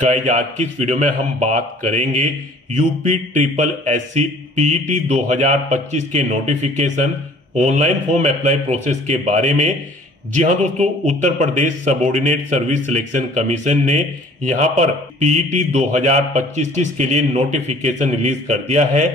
Guys आज की इस वीडियो में हम बात करेंगे यूपी ट्रिपल एससी पीईटी 2025 के notification online form apply process के बारे में। जी हां दोस्तों, उत्तर Pradesh subordinate service selection commission ने यहां पर पीईटी 2025 के लिए नोटिफिकेशन रिलीज कर दिया है।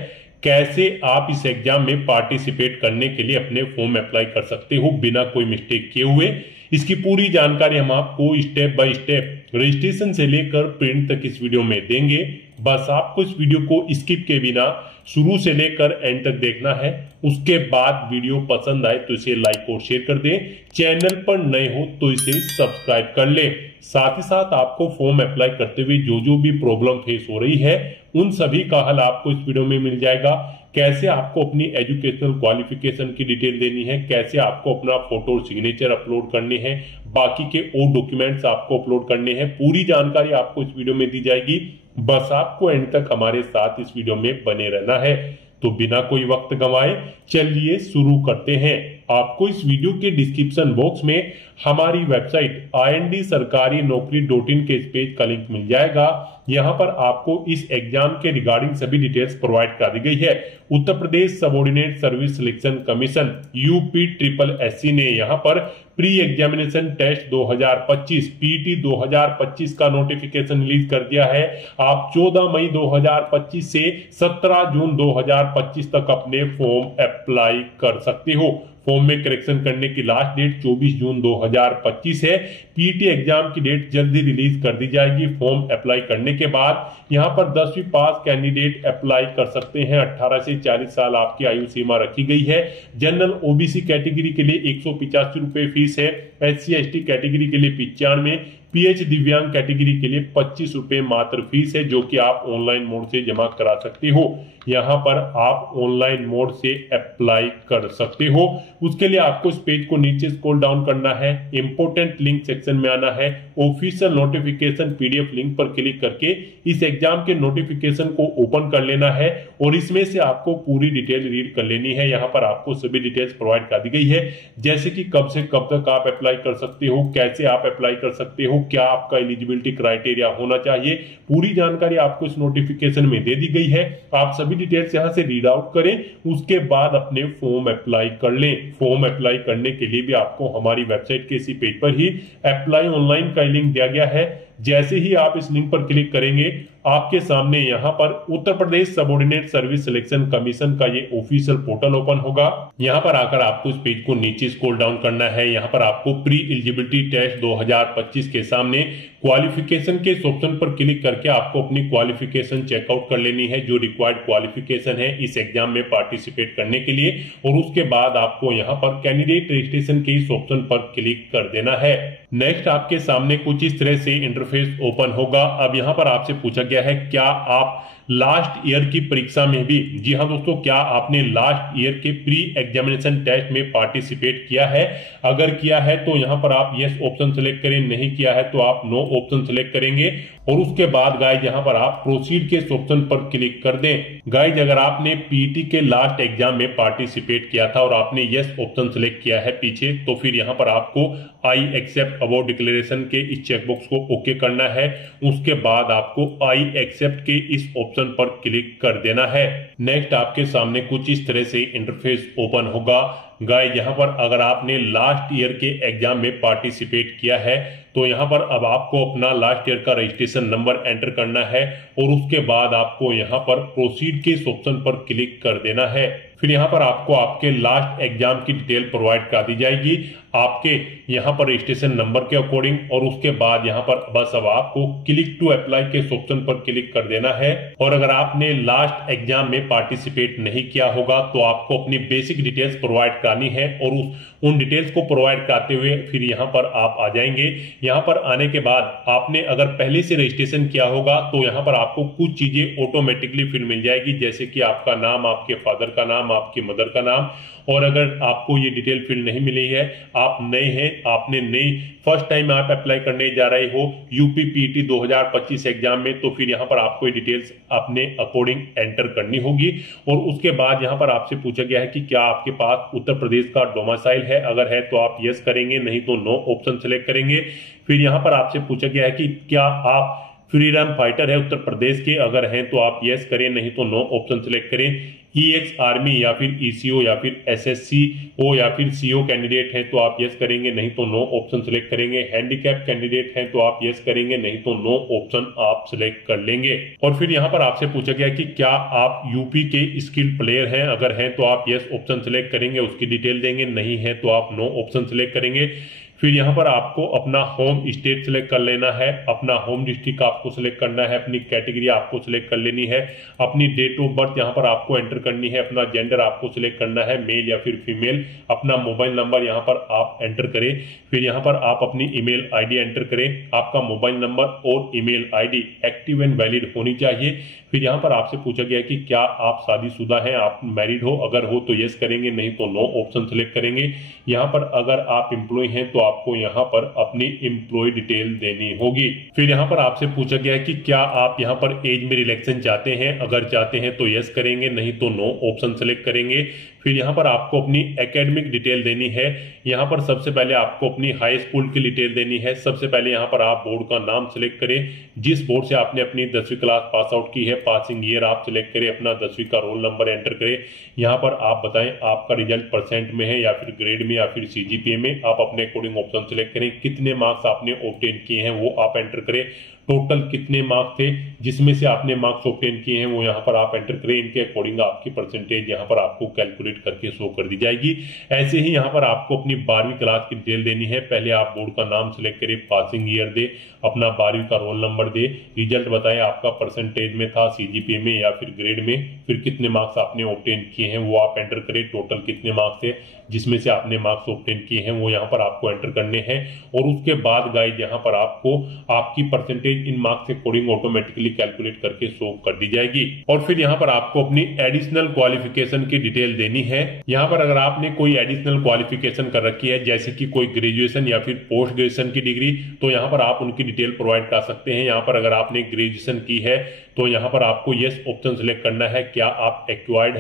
कैसे आप इस एग्जाम में पार्टिसिपेट करने के लिए अपने फॉर्म अप्लाई कर सकते हो बिना कोई मिस्टेक किए हुए, इसकी पूरी जानकारी हम आपको स्टेप बाय स्टेप रजिस्ट्रेशन से लेकर प्रिंट तक इस वीडियो में देंगे। बस आपको इस वीडियो को स्किप के बिना शुरू से लेकर एंड तक देखना है। उसके बाद वीडियो पसंद आए तो इसे लाइक और शेयर कर दें। चैनल पर नए हो तो इसे सब्सक्राइब कर ले। साथ ही साथ आपको फॉर्म अप्लाई करते हुए जो भी प्रॉब्लम फेस हो रही है उन सभी का हल आपको इस वीडियो में मिल जाएगा। कैसे आपको अपनी एजुकेशनल क्वालिफिकेशन की डिटेल देनी है, कैसे आपको अपना फोटो और सिग्नेचर अपलोड करने हैं, बाकी के और डॉक्यूमेंट्स आपको अपलोड करने हैं, पूरी जानकारी आपको इस वीडियो में दी जाएगी। बस आपको एंड तक हमारे साथ इस वीडियो में बने रहना है। तो बिना कोई वक्त गंवाए चलिए शुरू करते हैं। आपको इस वीडियो के डिस्क्रिप्शन बॉक्स में हमारी वेबसाइट IND-sarkari-naukri.in के इस पेज का लिंक मिल जाएगा। यहां पर आपको इस एग्जाम के रिगार्डिंग सभी डिटेल्स प्रोवाइड कर दी गई है। Uttar Pradesh subordinate service selection commission UP triple SC ने यहां पर प्री एग्जामिनेशन टेस्ट 2025 पीटी 2025 का नोटिफिकेशन रिलीज कर दिया है। आप 14 मई 2025 से 17 जून 2025 तक अपने फॉर्म अप्लाई कर सकते हो। फॉर्म में करेक्शन करने की लास्ट डेट 24 जून 2025 है। पीटी एग्जाम की डेट जल्दी रिलीज कर दी जाएगी। फॉर्म अप्लाई करने के बाद यहां पर 10वीं पास कैंडिडेट अप्लाई कर सकते हैं। 18 से 40 साल आपकी आयु सीमा रखी गई है। जनरल ओबीसी कैटेगरी के लिए 185 रुपए फीस है। SC/ST कैटेगरी के लिए 95, PH दिव्यांग कैटेगरी के लिए 25 रुपए मात्र फीस है, जो कि आप ऑनलाइन मोड से जमा करा सकते हो। यहां पर आप ऑनलाइन मोड से अप्लाई कर सकते हो। उसके लिए आपको इस पेज को नीचे स्क्रॉल डाउन करना है, इंपोर्टेंट लिंक सेक्शन में आना है, ऑफिशियल नोटिफिकेशन PDF लिंक पर क्लिक करके इस एग्जाम के नोटिफिकेशन को ओपन कर लेना है और इसमें से आपको पूरी डिटेल रीड कर लेनी है। यहाँ पर आपको सभी डिटेल्स प्रोवाइड कर दी गई है, जैसे कि कब से कब तक आप अप्लाई कर सकते हो, कैसे आप अप्लाई कर सकते हो, क्या आपका एलिजिबिलिटी क्राइटेरिया होना चाहिए। पूरी जानकारी आपको इस नोटिफिकेशन में दे दी गई है। आप सभी डिटेल्स यहां से रीड आउट करें, उसके बाद अपने फॉर्म अप्लाई कर लें। फॉर्म अप्लाई करने के लिए भी आपको हमारी वेबसाइट के इसी पेज पर ही अप्लाई ऑनलाइन का लिंक दिया गया है। जैसे ही आप इस लिंक पर क्लिक करेंगे आपके सामने यहां पर उत्तर Pradesh subordinate service selection commission का ये ऑफिशियल पोर्टल ओपन होगा। यहां पर आकर आपको इस पेज को नीचे स्क्रॉल डाउन करना है। यहां पर आपको प्री एलिजिबिलिटी टेस्ट 2025 के सामने क्वालिफिकेशन के ऑप्शन पर क्लिक करके आपको अपनी क्वालिफिकेशन चेकआउट कर लेनी है, जो रिक्वायर्ड क्वालिफिकेशन है इस एग्जाम में पार्टिसिपेट करने के लिए। और उसके बाद आपको यहाँ पर कैंडिडेट रजिस्ट्रेशन के इस ऑप्शन पर क्लिक कर देना है। नेक्स्ट आपके सामने कुछ इस तरह से इंटरफेस ओपन होगा। अब यहाँ पर आपसे पूछा गया है, क्या आप लास्ट ईयर की परीक्षा में भी, जी हाँ दोस्तों, क्या आपने लास्ट ईयर के प्री एग्जामिनेशन टेस्ट में पार्टिसिपेट किया है। अगर किया है तो यहाँ पर आप यस ऑप्शन सेलेक्ट करें, नहीं किया है तो आप नो ऑप्शन सेलेक्ट करेंगे। और उसके बाद गाइज यहाँ पर आप प्रोसीड के ऑप्शन पर क्लिक कर दें। गाइज अगर आपने पीटी के लास्ट एग्जाम में पार्टिसिपेट किया था और आपने यस ऑप्शन सेलेक्ट किया है पीछे, तो फिर यहाँ पर आपको आई एक्सेप्ट अबाउट डिक्लेरेशन के इस चेकबॉक्स को ओके करना है। उसके बाद आपको आई एक्सेप्ट के इस ऑप्शन पर क्लिक कर देना है। नेक्स्ट आपके सामने कुछ इस तरह से इंटरफेस ओपन होगा। गाइस यहाँ पर अगर आपने लास्ट ईयर के एग्जाम में पार्टिसिपेट किया है तो यहाँ पर अब आपको अपना लास्ट ईयर का रजिस्ट्रेशन नंबर एंटर करना है और उसके बाद आपको यहाँ पर प्रोसीड के ऑप्शन पर क्लिक कर देना है। फिर यहाँ पर आपको आपके लास्ट एग्जाम की डिटेल प्रोवाइड कर दी जाएगी आपके यहाँ पर रजिस्ट्रेशन नंबर के अकॉर्डिंग। और उसके बाद यहाँ पर बस अब आपको क्लिक टू अप्लाई के ऑप्शन पर क्लिक कर देना है। और अगर आपने लास्ट एग्जाम में पार्टिसिपेट नहीं किया होगा तो आपको अपनी बेसिक डिटेल्स प्रोवाइड करनी है और उन डिटेल्स को प्रोवाइड करते हुए फिर यहाँ पर आप आ जाएंगे। यहाँ पर आने के बाद आपने अगर पहले से रजिस्ट्रेशन किया होगा तो यहाँ पर आपको कुछ चीजें ऑटोमेटिकली फिर मिल जाएगी, जैसे कि आपका नाम, आपके फादर का नाम, आपकी मदर का नाम। और अगर आपको ये डिटेल फिल नहीं मिली है, आप नए हैं, आपने नई फर्स्ट टाइम आप अप्लाई करने जा रहे हो यूपी पीटी 2025 एग्जाम में, तो फिर यहाँ पर आपको ये डिटेल्स अपने अकॉर्डिंग एंटर करनी होगी। और उसके बाद यहाँ पर आपसे पूछा गया है कि क्या आपके पास उत्तर प्रदेश का डोमिसाइल है। अगर है तो आप यस करेंगे, नहीं तो नो ऑप्शन सेलेक्ट करेंगे। फिर यहाँ पर आपसे पूछा गया है कि क्या आप फ्रीडम फाइटर है उत्तर प्रदेश के, अगर हैं तो आप यस करें, नहीं तो नो ऑप्शन सिलेक्ट करें। ईएक्स आर्मी या फिर ईसीओ या फिर एसएससीओ या फिर सीओ कैंडिडेट हैं तो आप यस करेंगे, नहीं तो नो ऑप्शन सिलेक्ट करेंगे। हैंडीकैप कैंडिडेट हैं तो आप यस करेंगे, नहीं तो नो ऑप्शन आप सिलेक्ट कर लेंगे। और फिर यहाँ पर आपसे पूछा गया कि क्या आप यूपी के स्किल्ड प्लेयर हैं, अगर हैं तो आप यस ऑप्शन सिलेक्ट करेंगे, उसकी डिटेल देंगे, नहीं है तो आप नो ऑप्शन सिलेक्ट करेंगे। फिर यहाँ पर आपको अपना होम स्टेट सिलेक्ट कर लेना है, अपना होम डिस्ट्रिक्ट आपको सिलेक्ट करना है, अपनी कैटेगरी आपको सिलेक्ट कर लेनी है, अपनी डेट ऑफ बर्थ यहाँ पर आपको एंटर करनी है, अपना जेंडर आपको सिलेक्ट करना है, मेल या फिर फीमेल, अपना मोबाइल नंबर यहाँ पर आप एंटर करें। फिर यहाँ पर आप अपनी ईमेल आईडी एंटर करें, आपका मोबाइल नंबर और email ID active and valid होनी चाहिए। फिर यहाँ पर आपसे पूछा गया कि क्या आप शादीशुदा हैं, आप मैरिड हो, अगर हो तो यस करेंगे, नहीं तो नो ऑप्शन सिलेक्ट करेंगे। यहाँ पर अगर आप एम्प्लॉय हैं तो आपको यहाँ पर अपनी एम्प्लॉय डिटेल देनी होगी। फिर यहाँ पर आपसे पूछा गया कि क्या आप यहाँ पर एज में रिलैक्सेशन चाहते हैं, अगर चाहते हैं तो यस करेंगे, नहीं तो नो ऑप्शन सिलेक्ट करेंगे। फिर यहाँ पर आपको अपनी एकेडमिक डिटेल देनी है। यहाँ पर सबसे पहले आपको अपनी हाई स्कूल की डिटेल देनी है। सबसे पहले यहाँ पर आप बोर्ड का नाम सिलेक्ट करें, जिस बोर्ड से आपने अपनी 10वीं क्लास पास आउट की है, पासिंग ईयर आप सिलेक्ट करें, अपना 10वीं का रोल नंबर एंटर करें। यहाँ पर आप बताएं आपका रिजल्ट परसेंट में है या फिर ग्रेड में या फिर सीजीपीए में, आप अपने अकॉर्डिंग ऑप्शन सिलेक्ट करें। कितने मार्क्स आपने ऑब्टेन किए हैं वो आप एंटर करें। टोटल कितने मार्क्स थे जिसमें से आपने मार्क्स ऑब्टेन किए हैं वो यहाँ पर आप एंटर करें। इनके अकॉर्डिंग आपकी परसेंटेज यहाँ पर आपको कैलकुलेट करके शो कर दी जाएगी। ऐसे ही यहाँ पर आपको अपनी 12वीं क्लास की डिटेल देनी है। पहले आप बोर्ड का नाम सिलेक्ट करें, पासिंग ईयर दे, अपना 12वीं का रोल नंबर दे, रिजल्ट बताएं आपका परसेंटेज में था, सीजीपीए में या फिर ग्रेड में, फिर कितने मार्क्स आपने ऑब्टेन किए हैं वो आप एंटर करें। टोटल कितने मार्क्स थे जिसमें से आपने मार्क्स ऑब्टेन किए हैं वो यहाँ पर आपको एंटर करने हैं। और उसके बाद गाइड यहाँ पर आपको आपकी परसेंटेज इन मार्क्स के अकॉर्डिंग ऑटोमेटिकली कैलकुलेट करके शो कर दी जाएगी। और फिर यहाँ पर आपको अपनी एडिशनल क्वालिफिकेशन की डिटेल देनी है। यहाँ पर अगर आपने कोई एडिशनल क्वालिफिकेशन कर रखी है, जैसे कि कोई ग्रेजुएशन या फिर पोस्ट ग्रेजुएशन की डिग्री, तो यहाँ पर आप उनकी डिटेल प्रोवाइड कर सकते हैं। यहाँ पर अगर आपने ग्रेजुएशन की है तो यहाँ पर आपको यस ऑप्शन सिलेक्ट करना है। क्या आप एक्वायर्ड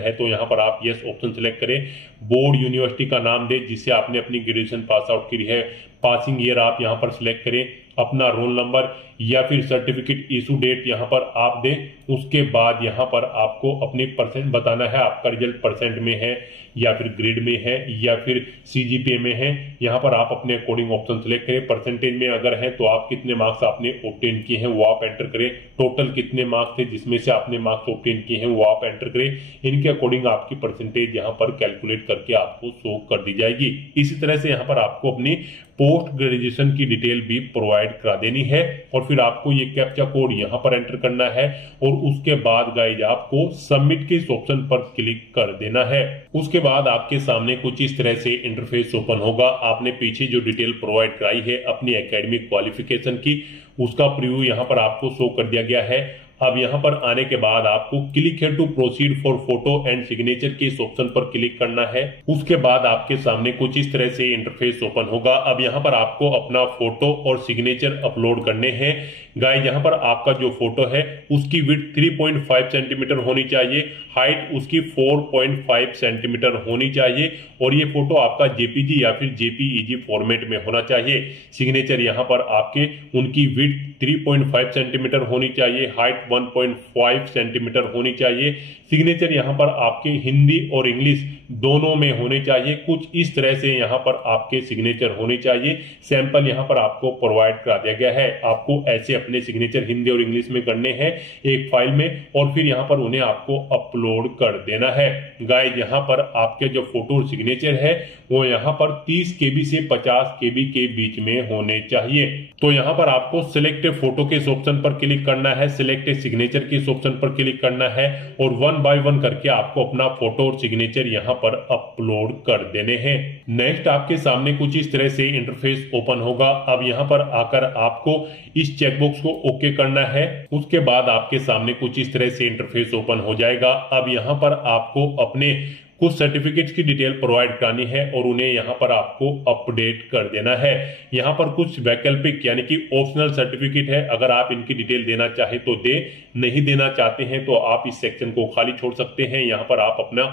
है तो यहाँ पर आप यस ऑप्शन सिलेक्ट करें। बोर्ड यूनिवर्सिटी का नाम दे जिससे आपने अपनी ग्रेजुएशन पास आउट की है, पासिंग ईयर आप यहाँ पर सिलेक्ट करें, अपना रोल नंबर या फिर सर्टिफिकेट इशू डेट यहाँ पर आप दें। उसके बाद यहाँ पर आपको अपनी परसेंट बताना है, आपका रिजल्ट परसेंट में है या फिर ग्रेड में है या फिर सीजीपीए में है। यहाँ पर आप अपने अकॉर्डिंग ऑप्शन सिलेक्ट करें। परसेंटेज में अगर है तो आप कितने मार्क्स आपने ऑब्टेन किए हैं वो आप एंटर करें। टोटल कितने मार्क्स थे जिसमें से आपने मार्क्स ऑब्टेन किए हैं वो आप एंटर करें। इनके अकॉर्डिंग आपकी परसेंटेज यहाँ पर कैलकुलेट करके आपको शो कर दी जाएगी। इसी तरह से यहाँ पर आपको अपनी पोस्ट ग्रेजुएशन की डिटेल भी प्रोवाइड करा देनी है। और फिर आपको ये कैप्चा कोड यहाँ पर एंटर करना है और उसके बाद गाइज आपको सबमिट के इस ऑप्शन पर क्लिक कर देना है। उसके बाद आपके सामने कुछ इस तरह से इंटरफेस ओपन होगा। आपने पीछे जो डिटेल प्रोवाइड कराई है अपनी एकेडमिक क्वालिफिकेशन की, उसका प्रीव्यू यहाँ पर आपको शो कर दिया गया है। अब यहाँ पर आने के बाद आपको click here to proceed for photo and signature के इस ऑप्शन पर क्लिक करना है। उसके बाद आपके सामने कुछ इस तरह से इंटरफेस ओपन होगा। अब यहाँ पर आपको अपना फोटो और सिग्नेचर अपलोड करने हैं। गाइस यहाँ पर आपका जो फोटो है उसकी विड्थ 3.5 सेंटीमीटर होनी चाहिए, हाइट उसकी 4.5 सेंटीमीटर होनी चाहिए और ये फोटो आपका जेपीजी या फिर जेपीईजी फॉर्मेट में होना चाहिए। सिग्नेचर यहाँ पर आपके उनकी विड्थ 3.5 सेंटीमीटर होनी चाहिए, हाइट 1.5 सेंटीमीटर होनी चाहिए। सिग्नेचर यहाँ पर आपके हिंदी और इंग्लिश दोनों में होने चाहिए। कुछ इस तरह से यहाँ पर आपके सिग्नेचर होने चाहिए। सैंपल यहाँ पर आपको प्रोवाइड करा दिया गया है। आपको ऐसे अपने सिग्नेचर हिंदी और इंग्लिश में करने हैं एक फाइल में और फिर यहाँ पर उन्हें आपको अपलोड कर देना है। गाइस यहाँ पर आपके जो फोटो और सिग्नेचर है वो यहाँ पर 30 KB से 50 KB के बीच में होने चाहिए। तो यहाँ पर आपको सिलेक्ट फोटो के इस ऑप्शन पर क्लिक करना है, सिलेक्ट सिग्नेचर के इस ऑप्शन पर क्लिक करना है और 1 बाय 1 करके आपको अपना फोटो और सिग्नेचर यहाँ पर अपलोड कर देने हैं। नेक्स्ट आपके सामने कुछ इस तरह से इंटरफेस ओपन होगा। अब यहाँ पर आकर आपको इस चेकबॉक्स को ओके करना है। उसके बाद आपके सामने कुछ इस तरह से इंटरफेस ओपन हो जाएगा। अब यहाँ पर आपको अपने कुछ सर्टिफिकेट्स की डिटेल प्रोवाइड करानी है और उन्हें यहाँ पर आपको अपडेट कर देना है। यहाँ पर कुछ वैकल्पिक यानी कि ऑप्शनल सर्टिफिकेट है, अगर आप इनकी डिटेल देना चाहे तो दे, नहीं देना चाहते हैं तो आप इस सेक्शन को खाली छोड़ सकते हैं। यहाँ पर आप अपना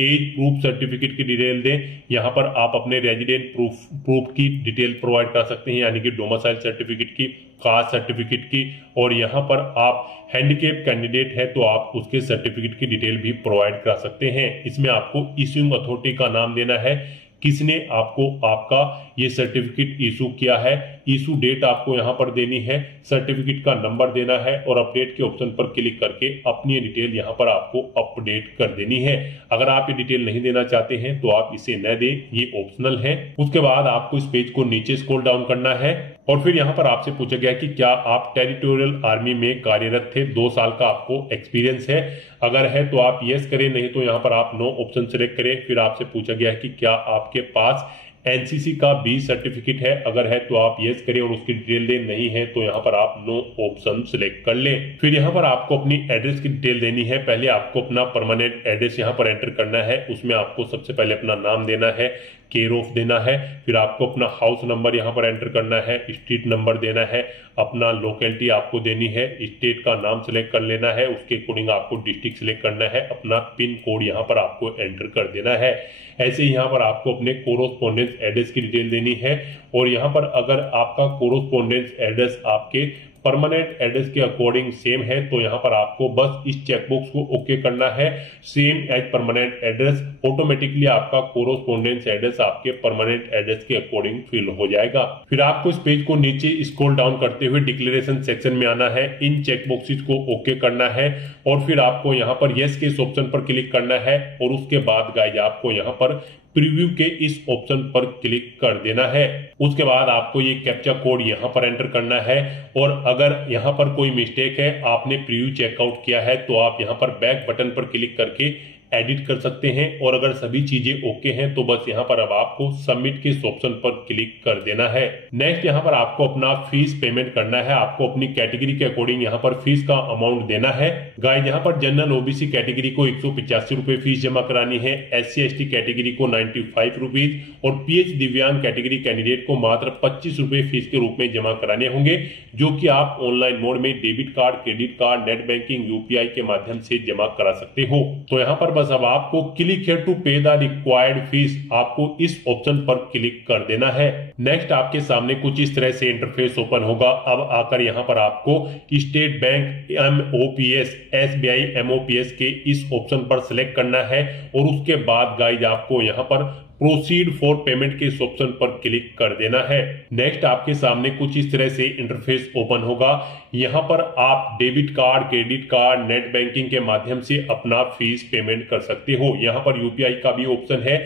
एज प्रूफ सर्टिफिकेट की डिटेल दें। यहाँ पर आप अपने रेजिडेंट प्रूफ की डिटेल प्रोवाइड कर सकते हैं, यानी कि डोमिसाइल सर्टिफिकेट की, कास्ट सर्टिफिकेट की, और यहाँ पर आप हैंडीकैप कैंडिडेट है तो आप उसके सर्टिफिकेट की डिटेल भी प्रोवाइड कर सकते हैं। इसमें आपको इश्यूइंग अथॉरिटी का नाम देना है, किसने आपको आपका ये सर्टिफिकेट इशू किया है, इशू डेट आपको यहाँ पर देनी है, सर्टिफिकेट का नंबर देना है और अपडेट के ऑप्शन पर क्लिक करके अपनी ये डिटेल यहाँ पर आपको अपडेट कर देनी है। अगर आप ये डिटेल नहीं देना चाहते हैं तो आप इसे न दें, ये ऑप्शनल है। उसके बाद आपको इस पेज को नीचे स्क्रॉल डाउन करना है और फिर यहाँ पर आपसे पूछा गया कि क्या आप टेरिटोरियल आर्मी में कार्यरत थे, 2 साल का आपको एक्सपीरियंस है। अगर है तो आप यस करें, नहीं तो यहाँ पर आप नो ऑप्शन सिलेक्ट करें। फिर आपसे पूछा गया है कि क्या आपके पास एनसीसी का बी सर्टिफिकेट है। अगर है तो आप यस करें और उसकी डिटेल दें, नहीं है तो यहाँ पर आप नो ऑप्शन सिलेक्ट कर लें। फिर यहाँ पर आपको अपनी एड्रेस की डिटेल देनी है। पहले आपको अपना परमानेंट एड्रेस यहाँ पर एंटर करना है। उसमें आपको सबसे पहले अपना नाम देना है, केयर ऑफ देना है, फिर आपको अपना हाउस नंबर यहाँ पर एंटर करना है, स्ट्रीट नंबर देना है, अपना लोकेलिटी आपको देनी है, स्टेट का नाम सिलेक्ट कर लेना है, उसके अकॉर्डिंग आपको डिस्ट्रिक्ट सिलेक्ट करना है, अपना पिन कोड यहाँ पर आपको एंटर कर देना है। ऐसे ही यहाँ पर आपको अपने कोरोस्पोंडेंस एड्रेस की डिटेल देनी है और यहाँ पर अगर आपका कोरोस्पोंडेंस एड्रेस आपके परमानेंट एड्रेस के अकॉर्डिंग सेम है तो यहाँ पर आपको बस इस चेकबॉक्स को ओके करना है, same as permanent address. Automatically आपका कोरोस्पोंडेंस एड्रेस आपके परमानेंट एड्रेस के अकॉर्डिंग फिल हो जाएगा। फिर आपको इस पेज को नीचे स्क्रॉल डाउन करते हुए डिक्लेरेशन सेक्शन में आना है, इन चेकबॉक्सेस को ओके करना है और फिर आपको यहाँ पर यस के इस ऑप्शन पर क्लिक करना है और उसके बाद गाइस आपको यहाँ पर प्रीव्यू के इस ऑप्शन पर क्लिक कर देना है। उसके बाद आपको ये कैप्चा कोड यहाँ पर एंटर करना है और अगर यहाँ पर कोई मिस्टेक है, आपने प्रीव्यू चेकआउट किया है तो आप यहाँ पर बैक बटन पर क्लिक करके एडिट कर सकते हैं और अगर सभी चीजें ओके हैं तो बस यहाँ पर अब आपको सबमिट के इस ऑप्शन पर क्लिक कर देना है। नेक्स्ट यहाँ पर आपको अपना फीस पेमेंट करना है। आपको अपनी कैटेगरी के अकॉर्डिंग यहाँ पर फीस का अमाउंट देना है। गाइस यहाँ पर जनरल ओबीसी कैटेगरी को 185 रुपए फीस जमा करानी है, SC/ST कैटेगरी को 95 रुपीज और PH दिव्यांग कैटेगरी कैंडिडेट को मात्र 25 रुपए फीस के रूप में जमा कराने होंगे, जो कि आप ऑनलाइन मोड में debit card, credit card, net banking, UPI के माध्यम से जमा करा सकते हो। तो यहाँ पर बस अब आपको क्लिक हियर टू पे द रिक्वायर्ड फीस, आपको इस ऑप्शन पर क्लिक कर देना है। नेक्स्ट आपके सामने कुछ इस तरह से इंटरफेस ओपन होगा। अब आकर यहाँ पर आपको state bank MOPS, SBI MOPS के इस ऑप्शन पर सिलेक्ट करना है और उसके बाद गाइज आपको यहाँ पर प्रोसीड फॉर पेमेंट के इस ऑप्शन पर क्लिक कर देना है। नेक्स्ट आपके सामने कुछ इस तरह से इंटरफेस ओपन होगा। यहाँ पर आप debit card, credit card, net banking के माध्यम से अपना फीस पेमेंट कर सकते हो। यहाँ पर UPI का भी ऑप्शन है,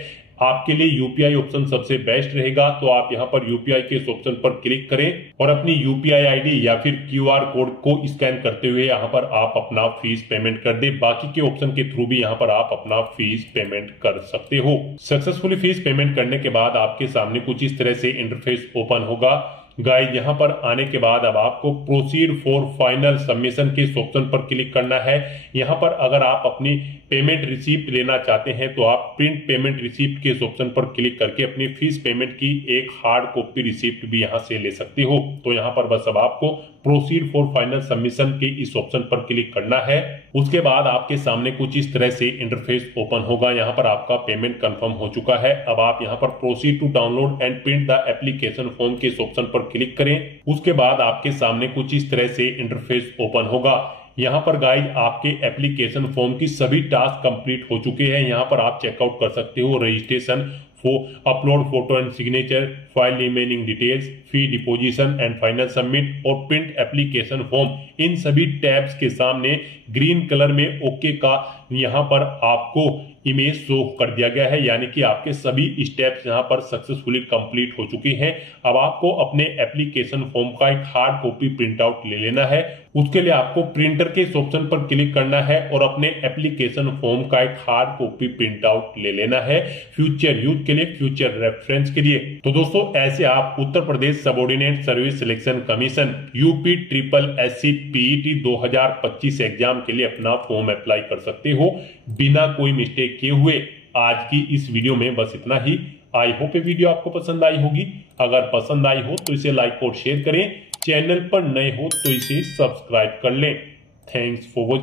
आपके लिए UPI ऑप्शन सबसे बेस्ट रहेगा, तो आप यहाँ पर UPI के इस ऑप्शन पर क्लिक करें और अपनी UPI ID या फिर QR कोड को स्कैन करते हुए यहाँ पर आप अपना फीस पेमेंट कर दे। बाकी के ऑप्शन के थ्रू भी यहाँ पर आप अपना फीस पेमेंट कर सकते हो। सक्सेसफुली फीस पेमेंट करने के बाद आपके सामने कुछ इस तरह से इंटरफेस ओपन होगा। गाइस यहाँ पर आने के बाद अब आपको प्रोसीड फॉर फाइनल सबमिशन के इस ऑप्शन पर क्लिक करना है। यहाँ पर अगर आप अपनी पेमेंट रिसीप्ट लेना चाहते हैं तो आप प्रिंट पेमेंट रिसीप्ट के इस ऑप्शन पर क्लिक करके अपनी फीस पेमेंट की एक हार्ड कॉपी रिसीप्ट भी यहाँ से ले सकते हो। तो यहाँ पर बस अब आपको प्रोसीड फॉर फाइनल सबमिशन के इस ऑप्शन पर क्लिक करना है। उसके बाद आपके सामने कुछ इस तरह से इंटरफेस ओपन होगा। यहाँ पर आपका पेमेंट कंफर्म हो चुका है। अब आप यहाँ पर proceed to download and print the application form के इस ऑप्शन पर क्लिक करें। उसके बाद आपके सामने कुछ इस तरह से इंटरफेस ओपन होगा। यहाँ पर गाइस आपके एप्लीकेशन फॉर्म की सभी टास्क कंप्लीट हो चुके हैं। यहाँ पर आप चेकआउट कर सकते हो registration, upload photo and signature, file remaining details, fee deposition and final submit और प्रिंट एप्लीकेशन फॉर्म। इन सभी टैब्स के सामने ग्रीन कलर में ओके का यहाँ पर आपको इमेज शो कर दिया गया है, यानी कि आपके सभी स्टेप्स यहाँ पर सक्सेसफुली कंप्लीट हो चुके हैं। अब आपको अपने एप्लीकेशन फॉर्म का एक हार्ड कॉपी प्रिंट आउट ले लेना है। उसके लिए आपको प्रिंटर के इस ऑप्शन पर क्लिक करना है और अपने एप्लीकेशन फॉर्म का एक हार्ड कॉपी प्रिंट आउट ले लेना है, फ्यूचर यूज के लिए, फ्यूचर रेफरेंस के लिए। तो दोस्तों ऐसे आप Uttar Pradesh subordinate service selection commission UPSSC PET 2025 exam के लिए अपना फॉर्म अप्लाई कर सकते हो बिना कोई मिस्टेक किए हुए। आज की इस वीडियो में बस इतना ही। आई होप ये वीडियो आपको पसंद आई होगी। अगर पसंद आई हो तो इसे लाइक और शेयर करें। चैनल पर नए हो तो इसे सब्सक्राइब कर लें। Thanks for watching.